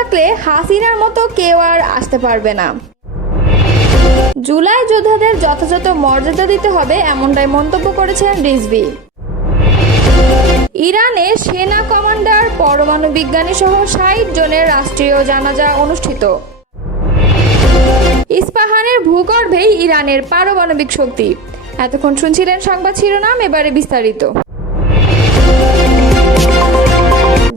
থাকলে হাসিনার মতো কেউ আর আসতে পারবে না। জুলাই যোদ্ধাদের যথাযথ মর্যাদা দিতে হবে, এমনটাই মন্তব্য করেছেন রিজভী। ইরানে সেনা কমান্ডার, পরমাণু বিজ্ঞানী সহ 60 জনের রাষ্ট্রীয় জানাজা অনুষ্ঠিত। ইস্পাহানের ভূগর্ভেই ইরানের পারমাণবিক শক্তি। এতক্ষণ শুনছিলেন সংবাদ শিরোনাম, এবারে বিস্তারিত।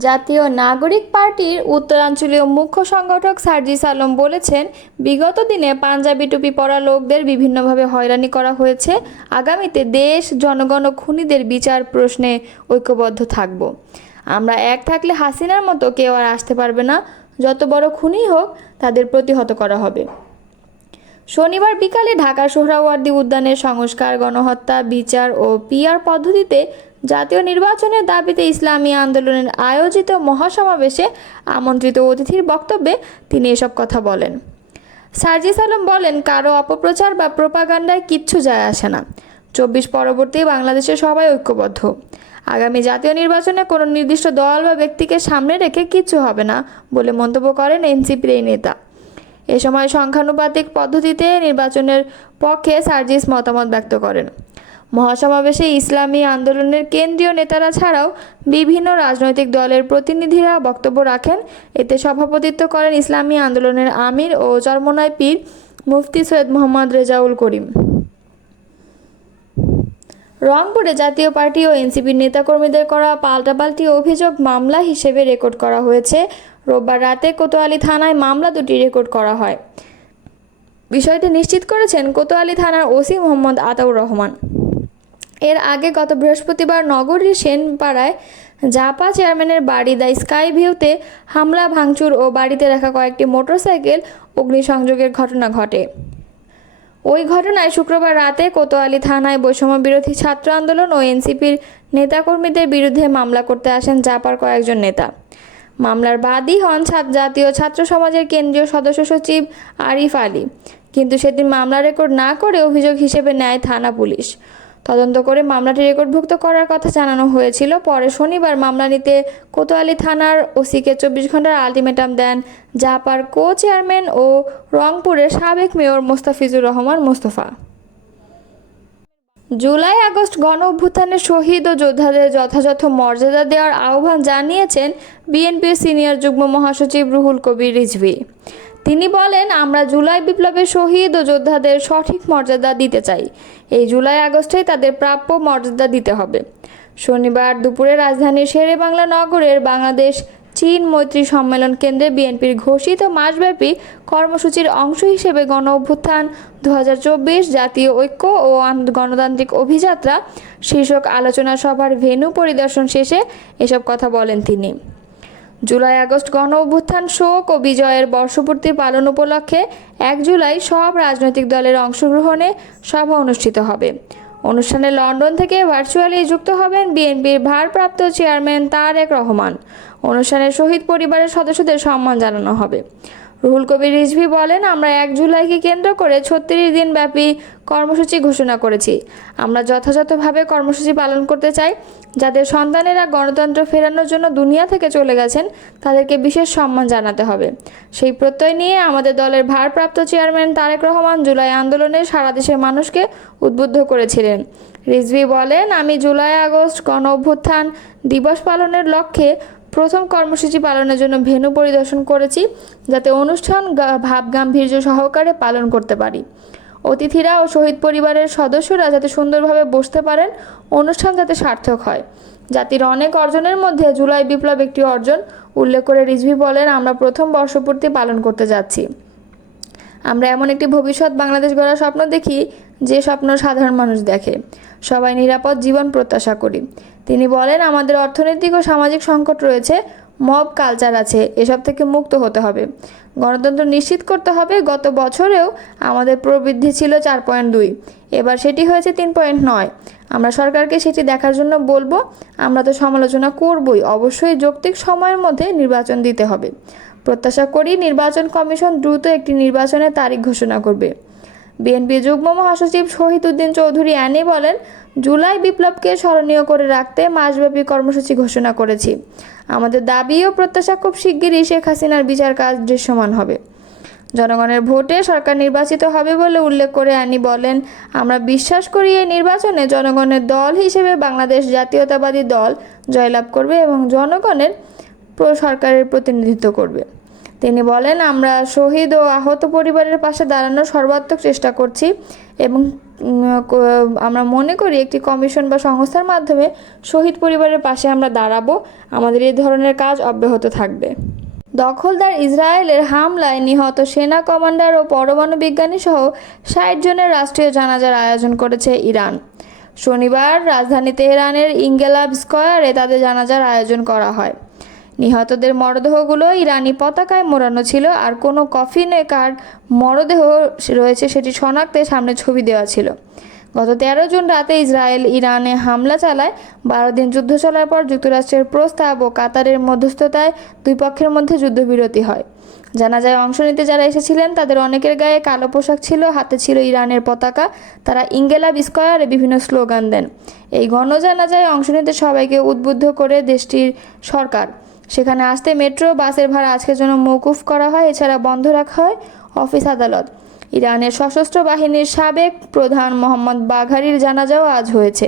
জাতীয় নাগরিক পার্টির উত্তরাঞ্চলীয় মুখ্য সংগঠক সার্জিস আলম বলেছেন, বিগত দিনে পাঞ্জাবি টুপি পরা লোকদের বিভিন্নভাবে হয়রানি করা হয়েছে। আগামীতে দেশ, জনগণ ও খুনিদের বিচার প্রশ্নে ঐক্যবদ্ধ থাকব। আমরা এক থাকলে হাসিনার মতো কেউ আর আসতে পারবে না। যত বড় খুনি হোক, তাদের প্রতিহত করা হবে। শনিবার বিকালে ঢাকার সোহরাওয়ার্দী উদ্যানের সংস্কার, গণহত্যা, বিচার ও পিআর পদ্ধতিতে জাতীয় নির্বাচনের দাবিতে ইসলামী আন্দোলনের আয়োজিত মহাসমাবেশে আমন্ত্রিত অতিথির বক্তব্যে তিনি এসব কথা বলেন। সার্জিস আলম বলেন, কারো অপপ্রচার বা প্রোপাগান্ডায় কিচ্ছু যায় আসে না। 24 পরবর্তী বাংলাদেশে সবাই ঐক্যবদ্ধ। আগামী জাতীয় নির্বাচনে কোনো নির্দিষ্ট দল বা ব্যক্তিকে সামনে রেখে কিচ্ছু হবে না বলে মন্তব্য করেন এনসিপির এই নেতা। এ সময় সংখ্যানুপাতিক পদ্ধতিতে নির্বাচনের পক্ষে সার্জিস মতামত ব্যক্ত করেন। মহাসমাবেশে ইসলামী আন্দোলনের কেন্দ্রীয় নেতারা ছাড়াও বিভিন্ন রাজনৈতিক দলের প্রতিনিধিরা বক্তব্য রাখেন। এতে সভাপতিত্ব করেন ইসলামী আন্দোলনের আমির ও চরমোনাই পীর মুফতি সৈয়দ মোহাম্মদ রেজাউল করিম। রংপুরে জাতীয় পার্টি ও এনসিপির নেতাকর্মীদের করা পাল্টাপাল্টি অভিযোগ মামলা হিসেবে রেকর্ড করা হয়েছে। রোববার রাতে কোতোয়ালি থানায় মামলা দুটি রেকর্ড করা হয়। বিষয়টি নিশ্চিত করেছেন কোতোয়ালি থানার ওসি মোহাম্মদ আতাউর রহমান। এর আগে গত বৃহস্পতিবার নগরীর সেনপাড়ায় জাপা চেয়ারম্যানের বাড়ি দ্য স্কাই ভিউতে হামলা, ভাঙচুর ও বাড়িতে রাখা কয়েকটি মোটরসাইকেল অগ্নিসংযোগের ঘটনা ঘটে। ওই ঘটনায় শুক্রবার রাতে কোতোয়ালি থানায় বৈষম্য বিরোধী ছাত্র আন্দোলন ও এনসিপির নেতাকর্মীদের বিরুদ্ধে মামলা করতে আসেন জাপার কয়েকজন নেতা। মামলার বাদী হন জাতীয় ছাত্র সমাজের কেন্দ্রীয় সদস্য সচিব আরিফ আলী, কিন্তু সেদিন মামলা রেকর্ড না করে অভিযোগ হিসেবে নেয় থানা পুলিশ। তদন্ত করে মামলাটি রেকর্ডভুক্ত করার কথা জানানো হয়েছিল। পরে শনিবার মামলা নিতে কোতোয়ালি থানার ওসিকে 24 ঘন্টার আলটিমেটাম দেন জাপার কো চেয়ারম্যান ও রংপুরের সাবেক মেয়র মোস্তাফিজুর রহমান মোস্তফা। জুলাই আগস্ট গণ অভ্যুত্থানের শহীদ ও যোদ্ধাদের যথাযথ মর্যাদা দেওয়ার আহ্বান জানিয়েছেন বিএনপির সিনিয়র যুগ্ম মহাসচিব রুহুল কবির রিজভী। তিনি বলেন, আমরা জুলাই বিপ্লবের শহীদ ও যোদ্ধাদের সঠিক মর্যাদা দিতে চাই। এই জুলাই আগস্টেই তাদের প্রাপ্য মর্যাদা দিতে হবে। শনিবার দুপুরে রাজধানীর শেরেবাংলা নগরের বাংলাদেশ চীন মৈত্রী সম্মেলন কেন্দ্রে বিএনপির ঘোষিত মাসব্যাপী কর্মসূচির অংশ হিসেবে গণ অভ্যুত্থান 2024 জাতীয় ঐক্য ও গণতান্ত্রিক অভিযাত্রা শীর্ষক আলোচনা সভার ভেন্যু পরিদর্শন শেষে এসব কথা বলেন তিনি। জুলাই আগস্ট গণ অভ্যুত্থান শোক ও বিজয়ের বর্ষপূর্তি পালন উপলক্ষে 1 জুলাই সব রাজনৈতিক দলের অংশগ্রহণে সভা অনুষ্ঠিত হবে। অনুষ্ঠানে লন্ডন থেকে ভার্চুয়ালি যুক্ত হবেন বিএনপির ভারপ্রাপ্ত চেয়ারম্যান তারেক রহমান। অনুষ্ঠানে শহীদ পরিবারের সদস্যদের সম্মান জানানো হবে। রুহুল কবির রিজভী বলেন, আমরা 1 জুলাইকে কেন্দ্র করে 36 দিন ব্যাপী কর্মসূচি ঘোষণা করেছি। আমরা যথাযথভাবে কর্মসূচি পালন করতে চাই। যাদের সন্তানেরা গণতন্ত্র ফেরানোর জন্য দুনিয়া থেকে চলে গেছেন, তাদেরকে বিশেষ সম্মান জানাতে হবে। সেই প্রত্যয় নিয়ে আমাদের দলের ভারপ্রাপ্ত চেয়ারম্যান তারেক রহমান জুলাই আন্দোলনে সারা দেশের মানুষকে উদ্বুদ্ধ করেছিলেন। রিজভী বলেন, আমি জুলাই আগস্ট গণ অভ্যুত্থান দিবস পালনের লক্ষ্যে প্রথম কর্মসূচি পালনের জন্য ভেন্যু পরিদর্শন করেছি, যাতে অনুষ্ঠান ভাবগাম্ভীর্য সহকারে পালন করতে পারি। অতিথিরা ও শহীদ পরিবারের সদস্যরা যাতে সুন্দরভাবে বসতে পারেন, অনুষ্ঠান যাতে সার্থক হয়। জাতির অনেক অর্জনের মধ্যে জুলাই বিপ্লব একটি অর্জন উল্লেখ করে রিজভী বলেন, আমরা প্রথম বর্ষপূর্তি পালন করতে যাচ্ছি। আমরা এমন একটি ভবিষ্যৎ বাংলাদেশ গড়ার স্বপ্ন দেখি, যে স্বপ্ন সাধারণ মানুষ দেখে। সবাই নিরাপদ জীবন প্রত্যাশা করি। তিনি বলেন, আমাদের অর্থনৈতিক ও সামাজিক সংকট রয়েছে, মব কালচার আছে, এসব থেকে মুক্ত হতে হবে। গণতন্ত্র নিশ্চিত করতে হবে। গত বছরেও আমাদের প্রবৃদ্ধি ছিল 4.2, এবার সেটি হয়েছে 3.9। আমরা সরকারকে সেটি দেখার জন্য বলবো। আমরা তো সমালোচনা করবই, অবশ্যই যৌক্তিক সময়ের মধ্যে নির্বাচন দিতে হবে। প্রত্যাশা করি নির্বাচন কমিশন দ্রুত একটি নির্বাচনের তারিখ ঘোষণা করবে। বিএনপি যুগ্ম মহাসচিব শহীদউদ্দিন চৌধুরী অ্যানি বলেন, জুলাই বিপ্লবকে স্মরণীয় করে রাখতে মাসব্যাপী কর্মসূচি ঘোষণা করেছি। আমাদের দাবি ও প্রত্যাশা খুব শিগগিরই শেখ হাসিনার বিচার কাজ দৃশ্যমান হবে। জনগণের ভোটে সরকার নির্বাচিত হবে বলে উল্লেখ করে অ্যানি বলেন, আমরা বিশ্বাস করি এই নির্বাচনে জনগণের দল হিসেবে বাংলাদেশ জাতীয়তাবাদী দল জয়লাভ করবে এবং জনগণের সরকারের প্রতিনিধিত্ব করবে। তিনি বলেন, আমরা শহীদ ও আহত পরিবারের পাশে দাঁড়ানোর সর্বাত্মক চেষ্টা করছি এবং আমরা মনে করি একটি কমিশন বা সংস্থার মাধ্যমে শহীদ পরিবারের পাশে আমরা দাঁড়াবো। আমাদের এই ধরনের কাজ অব্যাহত থাকবে। দখলদার ইসরায়েলের হামলায় নিহত সেনা কমান্ডার ও পরমাণু বিজ্ঞানী সহ 60 জনের রাষ্ট্রীয় জানাজার আয়োজন করেছে ইরান। শনিবার রাজধানী তেহরানের ইঙ্গেলাব স্কয়ারে তাদের জানাজার আয়োজন করা হয়। নিহতদের মরদেহগুলো ইরানি পতাকায় মোড়ানো ছিল, আর কোনো কফিনে কার মরদেহ রয়েছে সেটি শনাক্তে সামনে ছবি দেওয়া ছিল। গত 13 জুন রাতে ইসরায়েল ইরানে হামলা চালায়। 12 দিন যুদ্ধ চলার পর যুক্তরাষ্ট্রের প্রস্তাব ও কাতারের মধ্যস্থতায় দুই পক্ষের মধ্যে যুদ্ধবিরতি হয়। জানাজায় অংশ নিতে যারা এসেছিলেন তাদের অনেকের গায়ে কালো পোশাক ছিল, হাতে ছিল ইরানের পতাকা। তারা ইঙ্গেলাব স্কয়ারে বিভিন্ন স্লোগান দেন। এই গণজানাজায় অংশ নিতে সবাইকে উদ্বুদ্ধ করে দেশটির সরকার। সেখানে আসতে মেট্রো বাসের ভাড়া আজকের জন্য মওকুফ করা হয়। এছাড়া বন্ধ রাখা হয় অফিস আদালত। ইরানের সশস্ত্র বাহিনীর সাবেক প্রধান মোহাম্মদ বাঘারির জানাজাও আজ হয়েছে।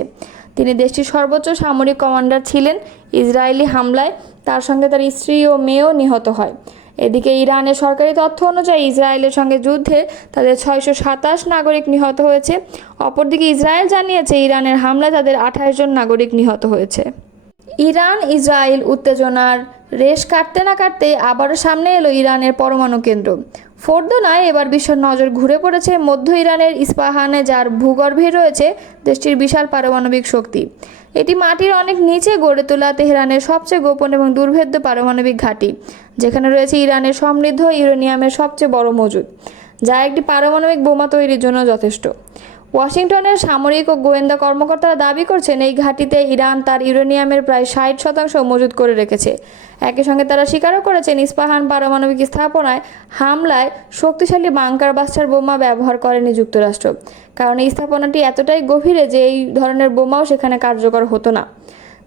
তিনি দেশটির সর্বোচ্চ সামরিক কমান্ডার ছিলেন। ইসরায়েলি হামলায় তার সঙ্গে তার স্ত্রী ও মেয়েও নিহত হয়। এদিকে ইরানের সরকারি তথ্য অনুযায়ী ইসরায়েলের সঙ্গে যুদ্ধে তাদের 627 নাগরিক নিহত হয়েছে। অপরদিকে ইসরায়েল জানিয়েছে ইরানের হামলায় তাদের 28 জন নাগরিক নিহত হয়েছে। ইরান ইসরায়েল উত্তেজনার রেশ কাটতে না কাটতেই আবারও সামনে এলো ইরানের পরমাণু কেন্দ্র। ফোর্দো নয়, এবার বিশ্বের নজর ঘুরে পড়েছে মধ্য ইরানের ইস্পাহানে, যার ভূগর্ভে রয়েছে দেশটির বিশাল পারমাণবিক শক্তি। এটি মাটির অনেক নিচে গড়ে তোলা তেহরানের সবচেয়ে গোপন এবং দুর্ভেদ্য পারমাণবিক ঘাঁটি, যেখানে রয়েছে ইরানের সমৃদ্ধ ইউরেনিয়ামের সবচেয়ে বড় মজুদ, যা একটি পারমাণবিক বোমা তৈরির জন্য যথেষ্ট। ওয়াশিংটনের সামরিক ও গোয়েন্দা কর্মকর্তারা দাবি করছেন এই ঘাঁটিতে ইরান তার ইউরেনিয়ামের প্রায় 60% মজুত করে রেখেছে। একই সঙ্গে তারা স্বীকারও করেছেন ইস্পাহান পারমাণবিক স্থাপনায় হামলায় শক্তিশালী বাংকার বাস্টার বোমা ব্যবহার করেনি যুক্তরাষ্ট্র, কারণ এই স্থাপনাটি এতটাই গভীরে যে এই ধরনের বোমাও সেখানে কার্যকর হতো না।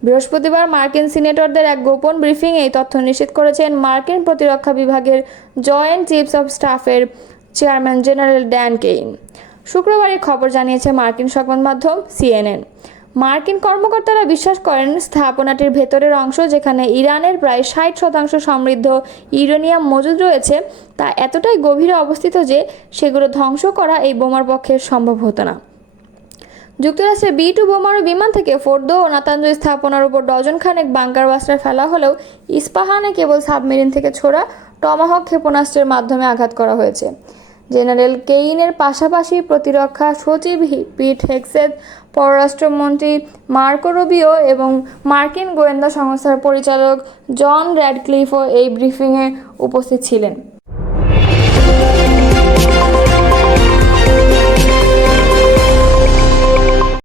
বৃহস্পতিবার মার্কিন সিনেটরদের এক গোপন ব্রিফিং এই তথ্য নিশ্চিত করেছেন মার্কিন প্রতিরক্ষা বিভাগের জয়েন্ট চিফস অব স্টাফের চেয়ারম্যান জেনারেল ড্যান কেইন। শুক্রবার এই খবর জানিয়েছে মার্কিন সংবাদ মাধ্যম CNN। মার্কিন কর্মকর্তারা বিশ্বাস করেন স্থাপনাটির ভেতরের অংশ, যেখানে ইরানের প্রায় 60% সমৃদ্ধ ইউরেনিয়াম মজুদ রয়েছে, তা এতটাই গভীরে অবস্থিত যে সেগুলো ধ্বংস করা এই বোমার পক্ষে সম্ভব হতো না। যুক্তরাষ্ট্রের B-2 বোমারু বিমান থেকে ফোর্দো ও নাতাঞ্জ স্থাপনার উপর ডজন খানেক বাংকার বাস্টার ফেলা হলেও ইস্পাহানে কেবল সাবমেরিন থেকে ছোড়া টমাহক ক্ষেপণাস্ত্রের মাধ্যমে আঘাত করা হয়েছে। জেনারেল কেইনের পাশাপাশি প্রতিরক্ষা সচিব পিট হেগসেথ, পররাষ্ট্রমন্ত্রী মার্কো রুবিও এবং মার্কিন গোয়েন্দা সংস্থার পরিচালক জন র্যাডক্লিফও এই ব্রিফিংয়ে উপস্থিত ছিলেন।